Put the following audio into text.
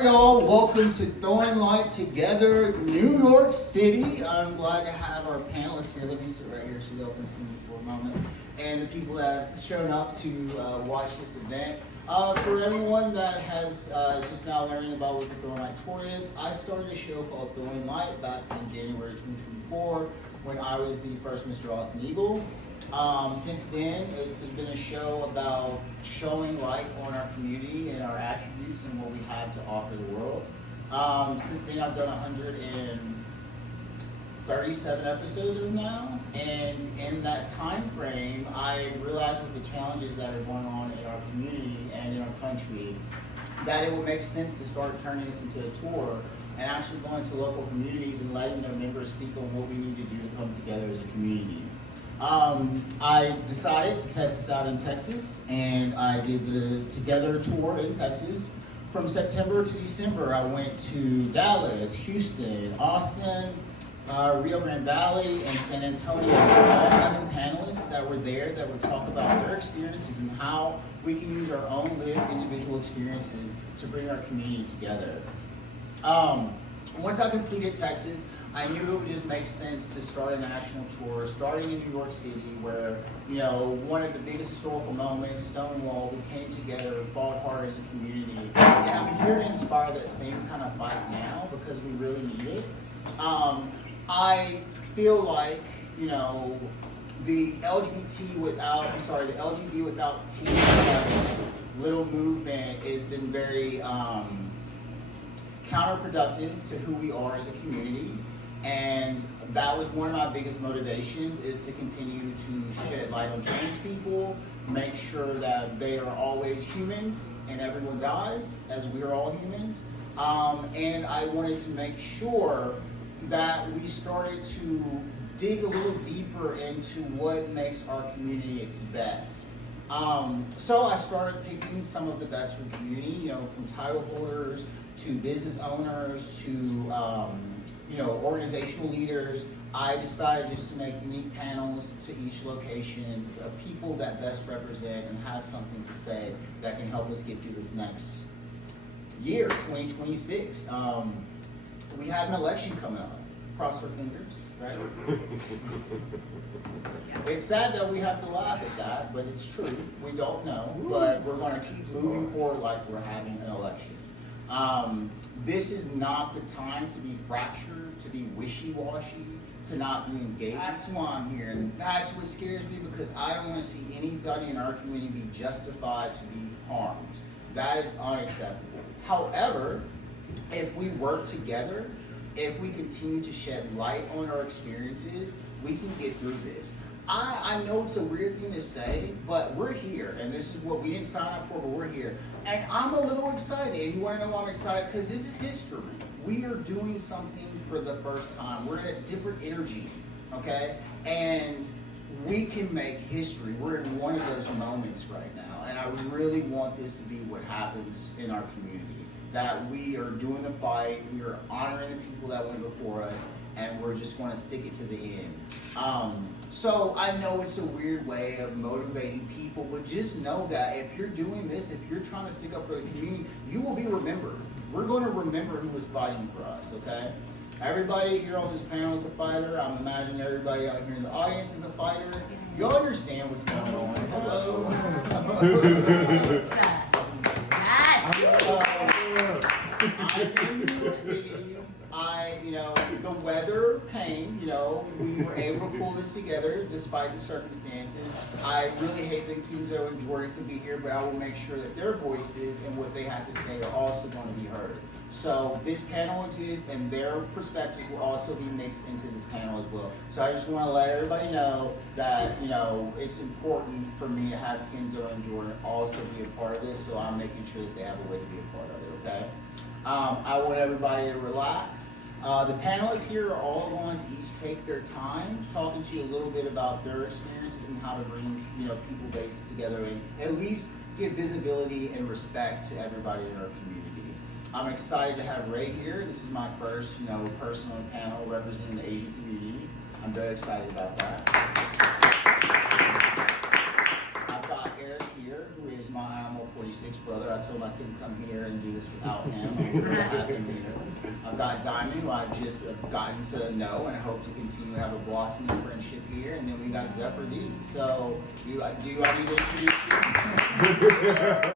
Y'all, welcome to Throwing Light Together, New York City. I'm glad to have our panelists here. Let me sit right here so y'all can see me for a moment. And the people that have shown up to watch this event. For everyone that is just now learning about what the Throwing Light Tour is, I started a show called Throwing Light back in January 2024 when I was the first Mr. Austin Eagle. Since then, it's been a show about showing light on our community and our attributes and what we have to offer the world. Since then, I've done 137 episodes as of now, and in that time frame, I realized with the challenges that are going on in our community and in our country, that it would make sense to start turning this into a tour and actually going to local communities and letting their members speak on what we need to do to come together as a community. I decided to test this out in Texas, and I did the Together tour in Texas. From September to December, I went to Dallas, Houston, Austin, Rio Grande Valley, and San Antonio. All having panelists that were there that would talk about their experiences and how we can use our own lived individual experiences to bring our community together. Once I completed Texas, I knew it would just make sense to start a national tour, starting in New York City, where, one of the biggest historical moments, Stonewall, we came together, fought hard as a community. And I'm here to inspire that same kind of fight now because we really need it. I feel like, the LGBT without T little movement has been very counterproductive to who we are as a community. And that was one of my biggest motivations, is to continue to shed light on trans people, make sure that they are always humans in everyone's eyes, as we are all humans. And I wanted to make sure that we started to dig a little deeper into what makes our community its best. So I started picking some of the best from the community, from title holders to business owners to organizational leaders. I decided just to make unique panels to each location of people that best represent and have something to say that can help us get through this next year, 2026. We have an election coming up. Cross our fingers, right? It's sad that we have to laugh at that, but it's true. We don't know, but we're going to keep moving forward like we're having an election. This is not the time to be fractured, to be wishy-washy, to not be engaged. That's why I'm here, and that's what scares me, because I don't want to see anybody in our community be justified to be harmed. That is unacceptable. However, if we work together, if we continue to shed light on our experiences, we can get through this. I know it's a weird thing to say, but we're here, and this is what we didn't sign up for, but we're here. And I'm a little excited, and you want to know why I'm excited? Because this is history. We are doing something for the first time. We're in a different energy, okay? And we can make history. We're in one of those moments right now, and I really want this to be what happens in our community, that we are doing the fight, we are honoring the people that went before us, and we're just going to stick it to the end. So I know it's a weird way of motivating people, but just know that if you're doing this, if you're trying to stick up for the community, you will be remembered. We're going to remember who was fighting for us, okay? Everybody here on this panel is a fighter. I'm imagining everybody out here in the audience is a fighter. Y'all understand what's going on. Hello. I'm in New York City. The weather came, we were able to pull this together despite the circumstances. I really hate that Kenzo and Jordan could be here, but I will make sure that their voices and what they have to say are also going to be heard. So this panel exists, and their perspectives will also be mixed into this panel as well. So I just want to let everybody know that, it's important for me to have Kenzo and Jordan also be a part of this, so I'm making sure that they have a way to be a part of it, okay? I want everybody to relax. The panelists here are all going to each take their time talking to you a little bit about their experiences and how to bring, people bases together and at least give visibility and respect to everybody in our community. I'm excited to have Ray here. This is my first, personal panel representing the Asian community. I'm very excited about that. I've got Eric here, who is my 46 brother. I told him I couldn't come here and do this without him. I would have him here. I've got Diamond, who I've just gotten to know and I hope to continue to have a blossoming friendship here. And then we got Zephyr D. So, do I need to introduce you?